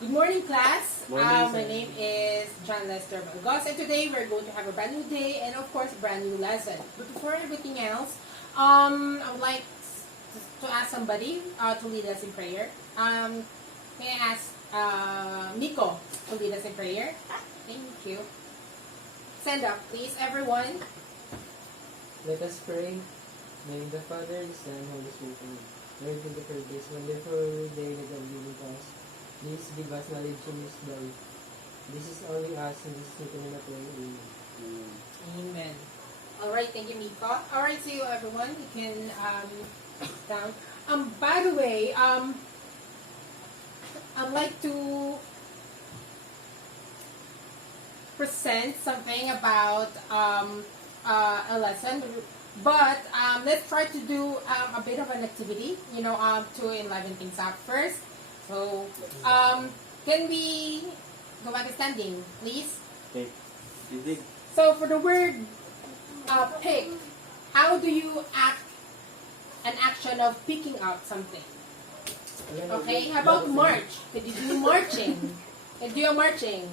Good morning, class. Morning, My name is John Lester Mangos, and today we're going to have a brand new day and, of course, a brand new lesson. But before everything else, I would like to ask somebody to lead us in prayer. May I ask Nico to lead us in prayer? Thank you. Stand up, please, everyone. Let us pray. May the Father, the Son, Holy Spirit, Lord, in the for this wonderful day that you have given to us. Please give us knowledge and wisdom. This is all we ask in this name of prayer. Amen. Amen. All right, thank you, Nico. All right, see you, everyone. You can down. By the way, I'd like to present something about a lesson, but let's try to do a bit of an activity, to enliven things up first. So, can we go back to standing, please? Okay. Easy. So, for the word pick, how do you act an action of picking out something? Okay, how about march? Could you do marching? Could you do marching?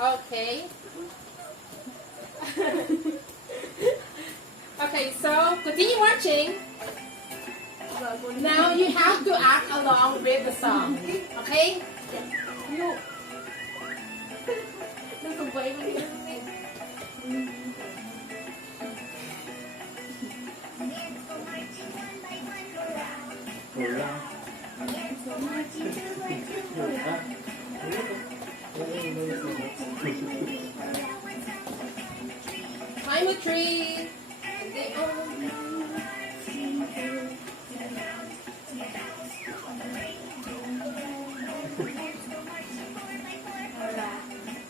Okay. Okay, so continue marching. Now you have to act along with the song. Okay? Climb a tree. And they all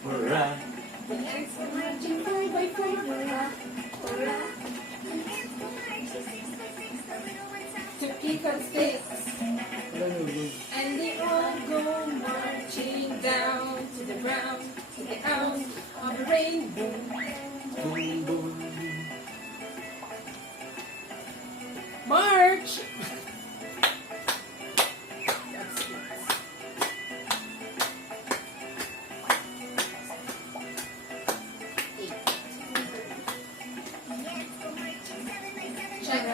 Hurrah. the ants are marching 4 by 4. Hurrah, hurrah. To pick up sticks. And they all go marching down to the ground, to the out of the rainbow. Boom, boom. March! Check.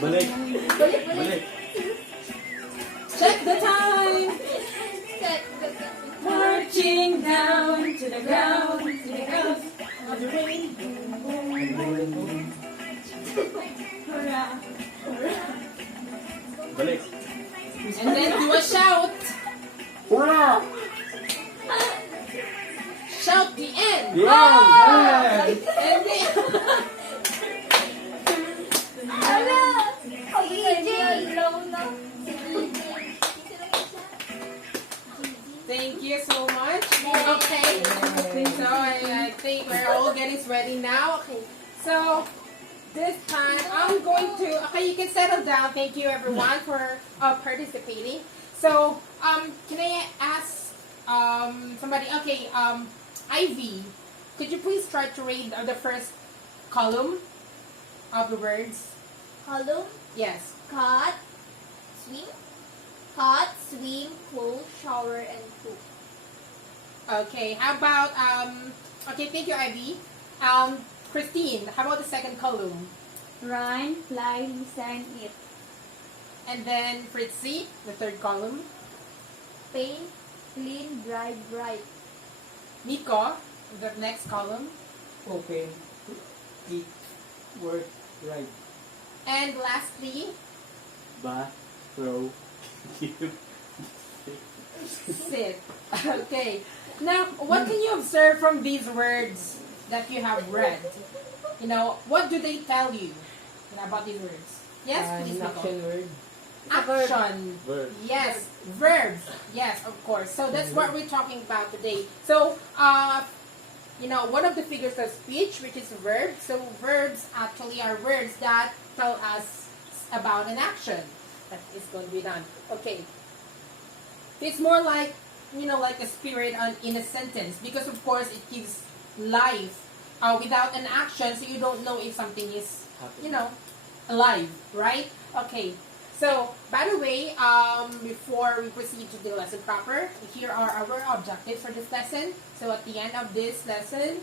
Balik. Balik. Check the time! Marching down to the ground, to the ground of the rainbow. Hurrah, hurrah. Balik. And then do a shout. Hurrah! Shout the end. Yeah! And then thank you so much. Okay. So I think we're all getting ready now. Okay. So this time I'm going to. Okay, you can settle down. Thank you everyone for participating. So can I ask somebody? Okay. Ivy, could you please try to read the first column of the words? Column, Yes. cut, swim, clothes, shower, and poop. Okay. How about Okay, thank you, Ivy. Christine, how about the second column? Run, fly, listen, eat. And then Fritzy, the third column. Paint, clean, dry, bright. Nico, the next column. Open, eat, work, write. And lastly, Bath, throw, give. sit. Okay. Now, what can you observe from these words that you have read? What do they tell you, about these words? Yes, please, An Nico. action word. Action. Verb. Yes, verbs. Yes, of course. So that's what we're talking about today. So, one of the figures of speech, which is verbs. So verbs actually are words that tell us about an action that is going to be done. Okay. It's more like, like a spirit in a sentence, because of course it gives life without an action, so you don't know if something is, alive, right? Okay. So, by the way, before we proceed to the lesson proper, here are our objectives for this lesson. So, at the end of this lesson,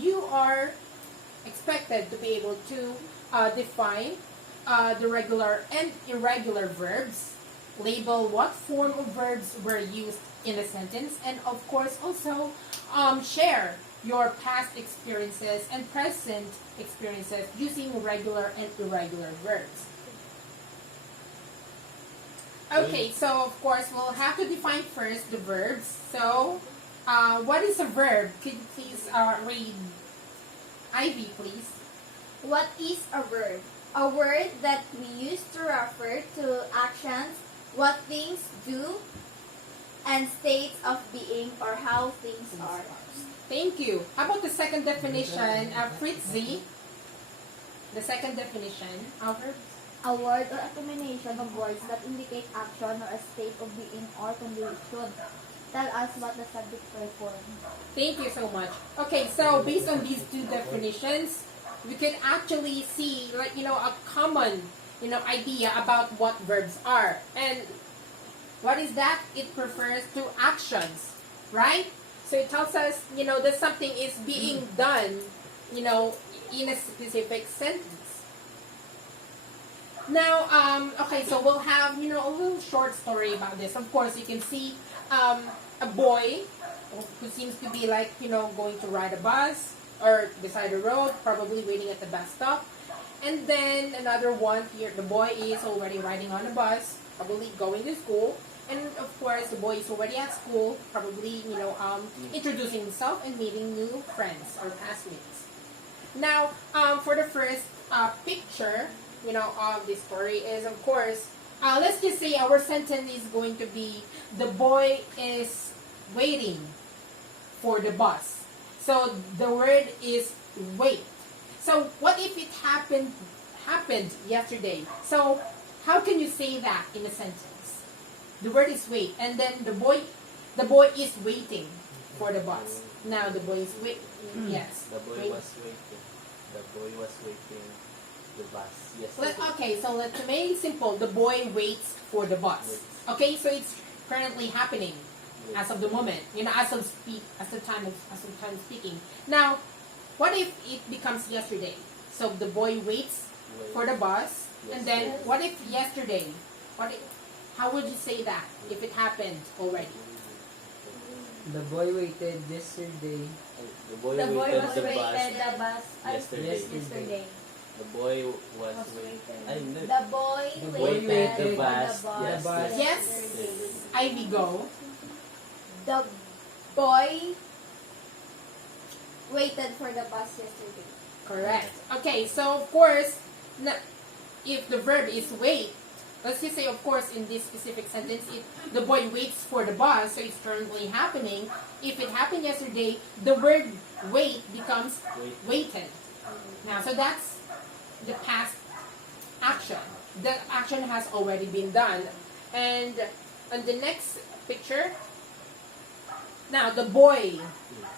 you are expected to be able to define the regular and irregular verbs, label what form of verbs were used in a sentence, and of course also share your past experiences and present experiences using regular and irregular verbs. Okay, so of course we'll have to define first the verbs. So, what is a verb? Could you please read? Ivy, please. What is a verb? A word that we use to refer to actions, what things do, and states of being or how things are. Thank you. How about the second definition, Fritzy? The second definition of verbs? A word or a combination of words that indicate action or a state of being or condition. Tell us what the subject performs. Thank you so much. Okay, so based on these two definitions, we can actually see, like, a common, idea about what verbs are. And what is that? It refers to actions, right? So it tells us, that something is being done, in a specific sentence. Now, okay, so we'll have, a little short story about this. Of course, you can see a boy who seems to be like, going to ride a bus or beside the road, probably waiting at the bus stop. And then another one here, the boy is already riding on a bus, probably going to school. And of course, the boy is already at school, probably, introducing himself and meeting new friends or classmates. Now, for the first picture, of this story is, of course, let's just say our sentence is going to be, the boy is waiting for the bus. So the word is wait. So what if it happened yesterday? So how can you say that in a sentence? The word is wait, and then the boy is waiting for the bus. Now the boy is wait. Yes. The boy was waiting. The boy was waiting the bus yesterday. Okay, so let's make it simple. The boy waits for the bus. Okay, so it's currently happening as of the moment. As the time of speaking. Now, what if it becomes yesterday? So the boy waits for the bus, and then what if yesterday? How would you say that if it happened already? The boy waited yesterday. The boy The boy waited was the waited bus the bus yesterday. yesterday. The boy was Was waiting. waiting. No. The boy The boy Waited waited the bus the bus. Yes. yesterday. Ivy, go. The boy waited for the bus yesterday. Correct. Okay, so of course, if the verb is wait, let's just say, of course, in this specific sentence, the boy waits for the bus, so it's currently happening. If it happened yesterday, the word wait becomes waited. Now, so that's the past action. The action has already been done. And on the next picture, now the boy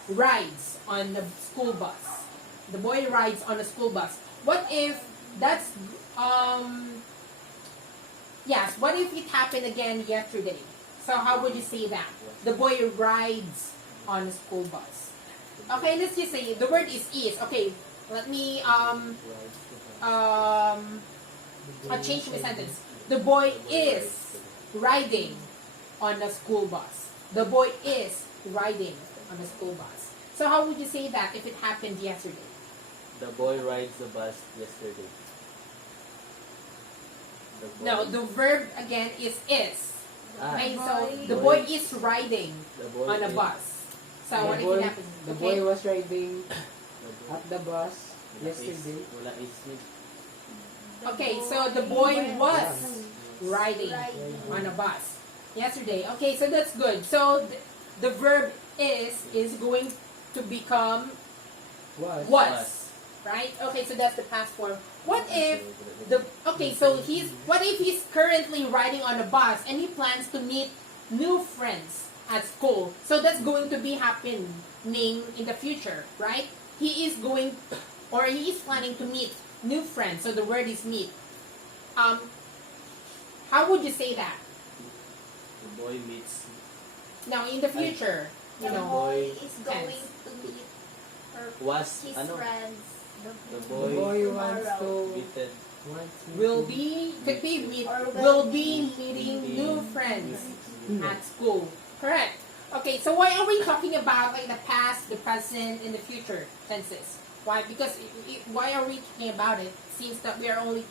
rides on the school bus. The boy rides on a school bus. What if that's yes, what if it happened again yesterday? So how would you say that? The boy rides on a school bus. Okay, let's just say the word is. Okay, let me change my sentence. The boy is riding on a school bus. The boy is riding on a school bus. So how would you say that if it happened yesterday? The boy rides the bus yesterday. No, the verb again is. Okay, so the boy- boy is riding The boy on a is- bus. So The what if boy, it happens? the Okay. boy was riding The boy- at the bus wala yesterday. is- wala is me. Okay, so the boy was riding Riding. on a bus yesterday. Okay, so that's good. So the verb is going to become was, right? Okay, so that's the past form. What if what if he's currently riding on a bus and he plans to meet new friends at school? So that's going to be happening in the future, right? He is planning to meet new friends. So the word is meet. How would you say that? The boy meets Now in the future, The you know. boy is tense. going to meet his friends. the The boy boy wants to meted Will be, could be meet, Or will be meeting new friends at school. Correct. Okay, so why are we talking about like the past, the present, and the future tenses? Why? Because why are we talking about it? Since that we are only,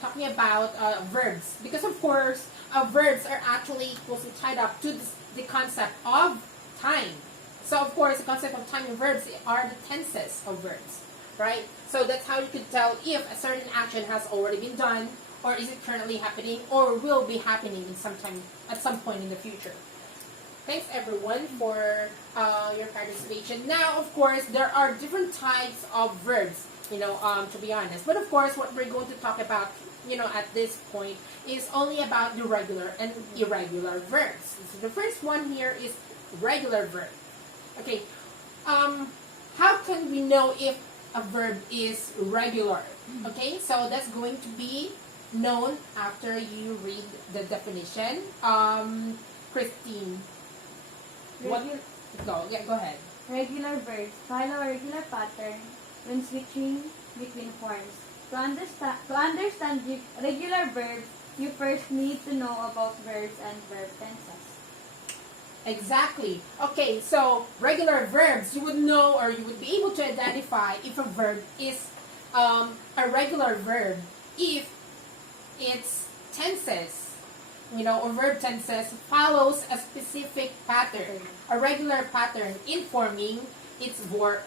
talking about verbs. Because of course, verbs are actually closely tied up to the concept of time. So of course, the concept of time in verbs are the tenses of verbs, right? So that's how you could tell if a certain action has already been done, or is it currently happening, or will be happening in some time, at some point in the future. Thanks everyone for your participation. Now, of course, there are different types of verbs, to be honest. But of course, what we're going to talk about, at this point is only about the regular and irregular verbs. So the first one here is regular verb. Okay, how can we know if a verb is regular? Okay, so that's going to be known after you read the definition. Christine, what? Go ahead. Regular verbs follow a regular pattern when switching between forms. To understand regular verbs, you first need to know about verbs and verb tenses. Exactly. Okay, so regular verbs, you would know or you would be able to identify if a verb is a regular verb if its tenses, or verb tenses follows a specific pattern, a regular pattern in forming its verb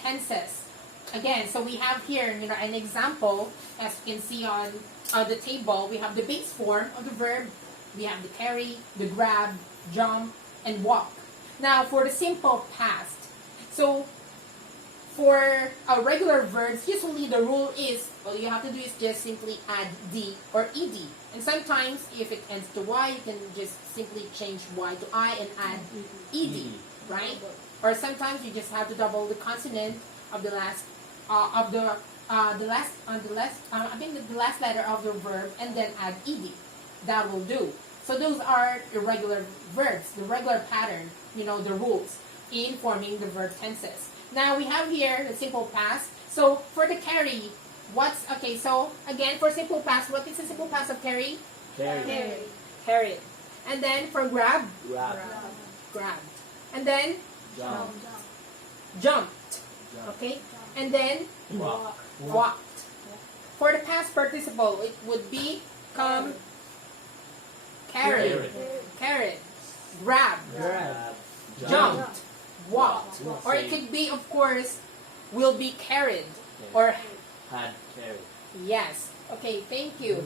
tenses. Again, so we have here, an example, as you can see on the table. We have the base form of the verb. We have the carry, the grab, jump, and walk. Now, for the simple past, so for regular verbs, usually the rule is, all you have to do is just simply add D or ED. And sometimes, if it ends to Y, you can just simply change Y to I and add ED, right? Or sometimes you just have to double the consonant of the last the last letter of the verb and then add ED. That will do. So those are irregular verbs, the regular pattern, the rules in forming the verb tenses. Now we have here the simple past. So for the carry, so again, for simple past, what is the simple past of carry? Carried. And then for grab? Grabbed. And then? Jumped. Okay? And then? Walked. For the past participle, it would become carried, grabbed, jumped, walked. Or it could be, of course, will be carried or had carried. yes. Okay, thank you.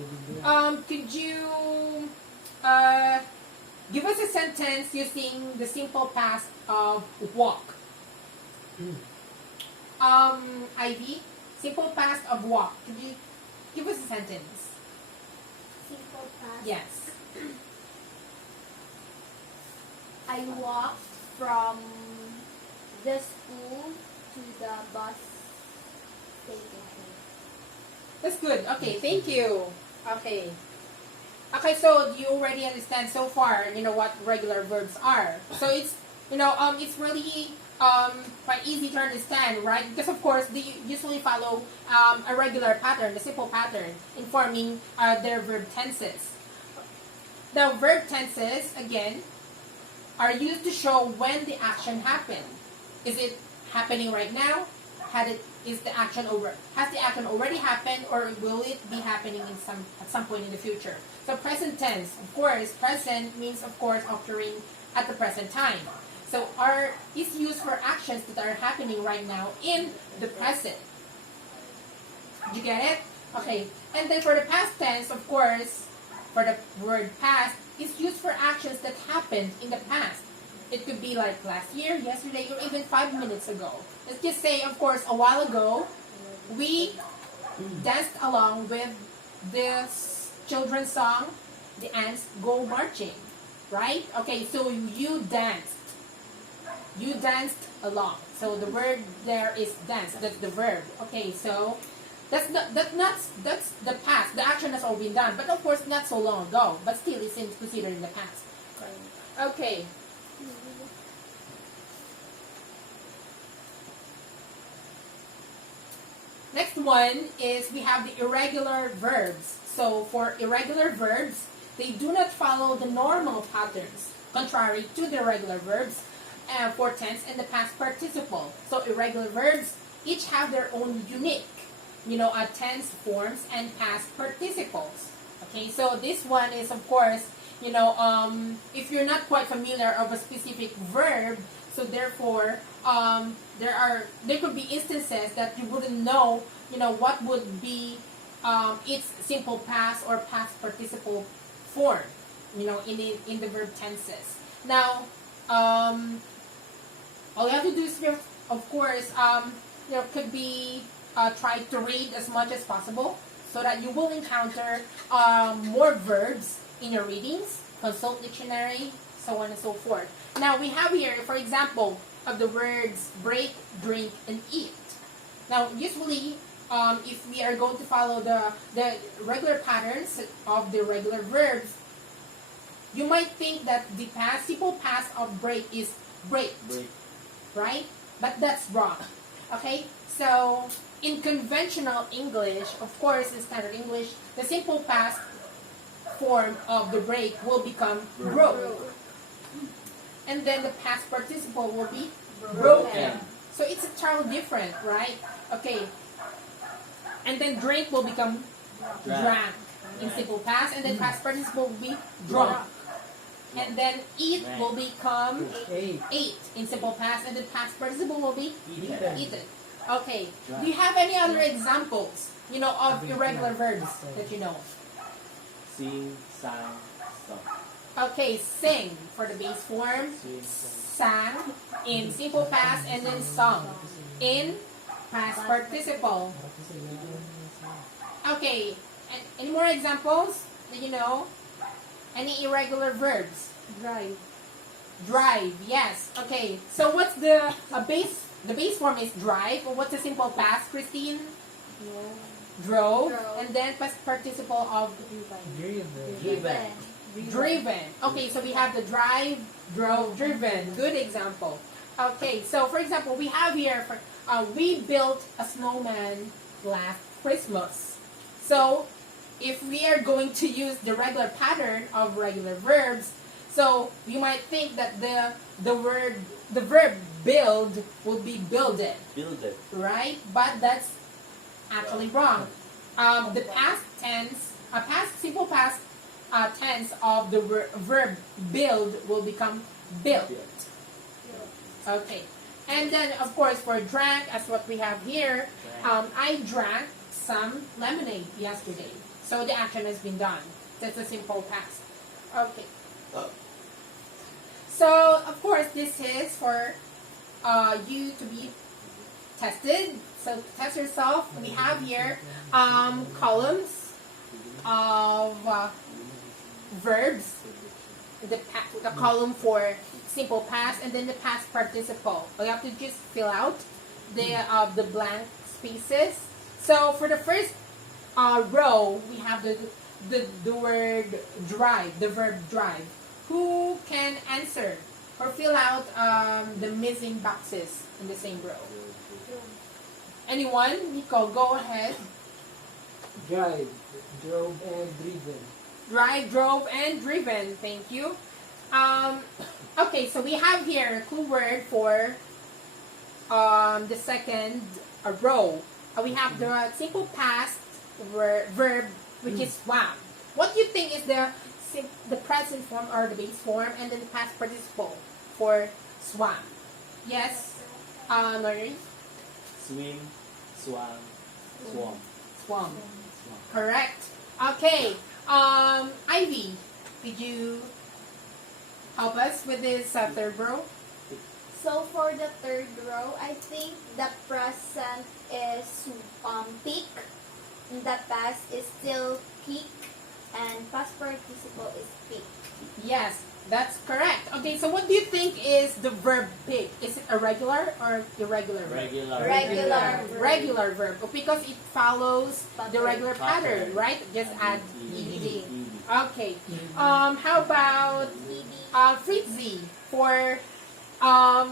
Could you give us a sentence using the simple past of walk? Ivy, simple past of walk. Could you give us a sentence? Simple past. Yes. I walked from the school to the bus station. That's good. Okay, thank you. Okay. Okay, so you already understand so far, what regular verbs are. So it's, it's really quite easy to understand, right? Because of course, they usually follow a regular pattern, the simple pattern, in forming their verb tenses. Now, verb tenses, again, are used to show when the action happened. Is it happening right now? Has the action already happened, or will it be happening at some point in the future? So present tense, of course, present means of course occurring at the present time. So is used for actions that are happening right now in the present. Did you get it? Okay. And then for the past tense, of course, for the word past, is used for actions that happened in the past. It could be like last year, yesterday, or even 5 minutes ago. Let's just say, of course, a while ago, we danced along with this children's song, The Ants Go Marching, right? Okay, so you danced. You danced along. So the word there is dance. That's the verb. Okay, so that's the past. The action has all been done, but of course not so long ago. But still, it's considered in the past. Okay. Next one is we have the irregular verbs. So for irregular verbs, they do not follow the normal patterns, contrary to the regular verbs for tense and the past participle. So irregular verbs each have their own unique, tense forms and past participles. Okay, so this one is of course, if you're not quite familiar of a specific verb, so therefore there could be instances that you wouldn't know, what would be its simple past or past participle form, in the verb tenses. Now, all you have to do is, of course, could be try to read as much as possible so that you will encounter more verbs in your readings, consult dictionary, so on and so forth. Now, we have here, for example, of the words break, drink, and eat. Now, usually, if we are going to follow the regular patterns of the regular verbs, you might think that the simple past of break is break, right? But that's wrong. Okay, so in conventional English, of course, in standard English, the simple past form of the break will become broke. And then the past participle will be broken. So it's entirely different, right? Okay. And then drink will become drank in simple past, and then past participle will be drunk. And then eat will become ate in simple past, and then past participle will be eaten. Okay. Do you have any other examples, of irregular verbs that you know? Sing, sang, song. Okay, sing for the base form, sang in simple past, and then sung in past participle. Okay, any more examples that you know? Any irregular verbs? Drive. Drive, yes. Okay, so what's the base? The base form is drive. Or what's the simple past, Christine? Drove. And then past participle of driven. Okay, so we have the drive, drove, driven. Good example. Okay, so for example, we have here, we built a snowman last Christmas. So if we are going to use the regular pattern of regular verbs, so you might think that the verb build will be builded. Builded. Right? But that's actually wrong. The past tense, simple past tense of the verb build will become built. Okay. And then, of course, for drank, as what we have here, I drank some lemonade yesterday. So the action has been done. That's a simple past. Okay. So, of course, this is for you to be tested. So, test yourself. We have here columns of verbs. The column for simple past, and then the past participle. You have to just fill out the blank spaces. So, for the first row, we have the word drive, the verb drive. Who can answer or fill out the missing boxes in the same row? Anyone? Nico, go ahead. Drive, drove, and driven. Drive, drove, and driven. Thank you. Okay, so we have here a clue word for the second row. We have the simple past verb, which is swam. What do you think is the present form or the base form, and then the past participle for swam? Yes, Norris? Swim, swam, swam. Swam. Correct. Okay. Ivy, could you help us with this third row? So for the third row, I think the present is peak, the past is still peak, and past participle is peak. Yes, That's correct. Okay, so what do you think is the verb pick? Is it a regular or irregular verb? Regular. Regular. Regular verb. Because it follows the regular pattern, Pattern. right? Just add ed. ed. Okay. How about Fritzy for our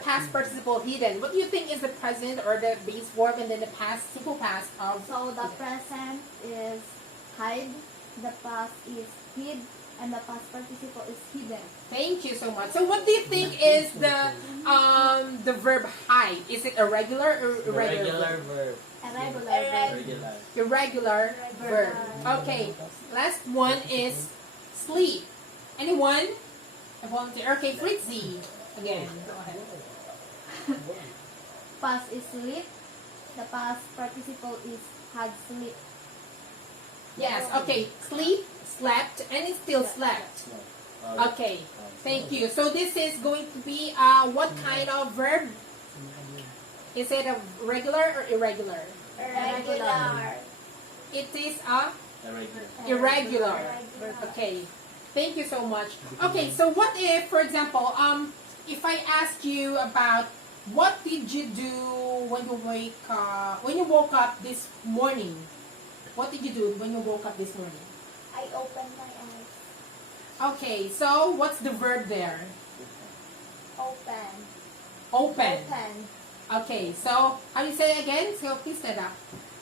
past participle hidden? What do you think is the present or the base form and then the past, simple past of? So the present is hide, the past is hid, and the past participle is hidden. Thank you so much. So what do you think is the verb hide? Is it a regular or irregular? Regular verb. Irregular. Irregular verb. Okay. Last one is sleep. Anyone? A volunteer. Okay, Fritzy. Again. Go ahead. Past is sleep, the past participle is had sleep. Yes. Okay. Sleep, slept, and it still slept. Okay. Thank you. So this is going to be what kind of verb? Is it a regular or irregular? Irregular. It is a Irregular. irregular. Okay. Thank you so much. Okay, so what if, for example, if I asked you about what did you do when you woke up this morning? What did you do when you woke up this morning? I opened my eyes. Okay, so what's the verb there? Open. Open. Open. Okay, so how do you say it again? So please stand up.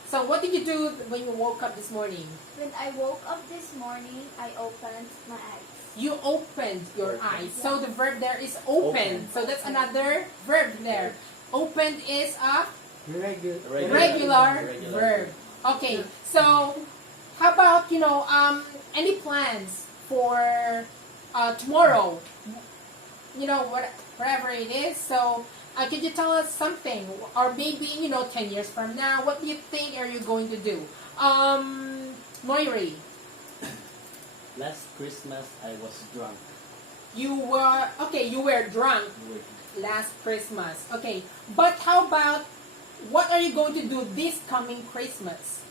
So what did you do when you woke up this morning? When I woke up this morning, I opened my eyes. You opened your eyes. So the verb there is open. So that's another verb there. Opened is a regular verb. Okay, so how about, any plans for tomorrow? Whatever it is. So could you tell us something? Or maybe, 10 years from now, what do you think are you going to do? Moiri, Last Christmas I was drunk. you were drunk last Christmas. Okay, but how about what are you going to do this coming Christmas?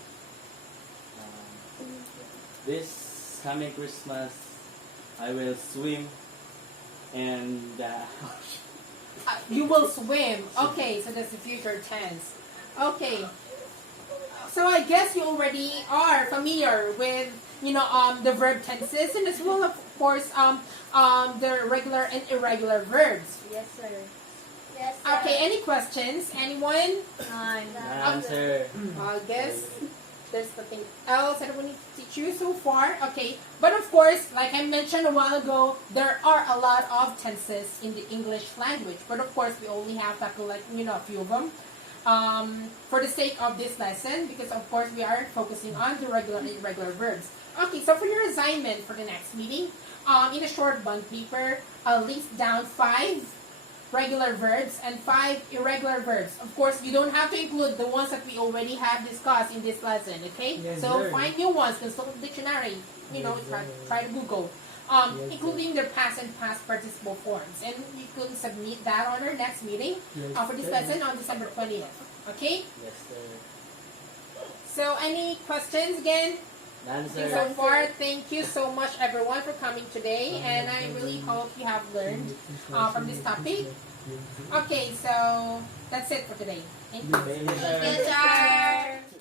This coming Christmas I will swim and You will swim. Okay, so that's the future tense. Okay. So I guess you already are familiar with, the verb tenses and as well, of course, the regular and irregular verbs. Yes, sir. Yes, sir. Okay, any questions? Anyone? answer. I guess there's nothing else that we need to teach you so far. Okay, but of course, like I mentioned a while ago, there are a lot of tenses in the English language. But of course, we only have to collect, a few of them for the sake of this lesson, because of course we are focusing on the regular and irregular verbs. Okay, so for your assignment for the next meeting, in a short bond paper, I'll list down 5 regular verbs and 5 irregular verbs. Of course, you don't have to include the ones that we already have discussed in this lesson, okay? Yes, So sir. find new ones, consult the dictionary, Yes, try to Google, Yes, including their past and past participle forms. And you can submit that on our next meeting Yes, for this sir. lesson on December 20th, okay? Yes, sir. So any questions again? Answer. So far, thank you so much everyone for coming today, and I really hope you have learned from this topic. Okay, so that's it for today. Thank you. Thank you, sir. Yes, sir.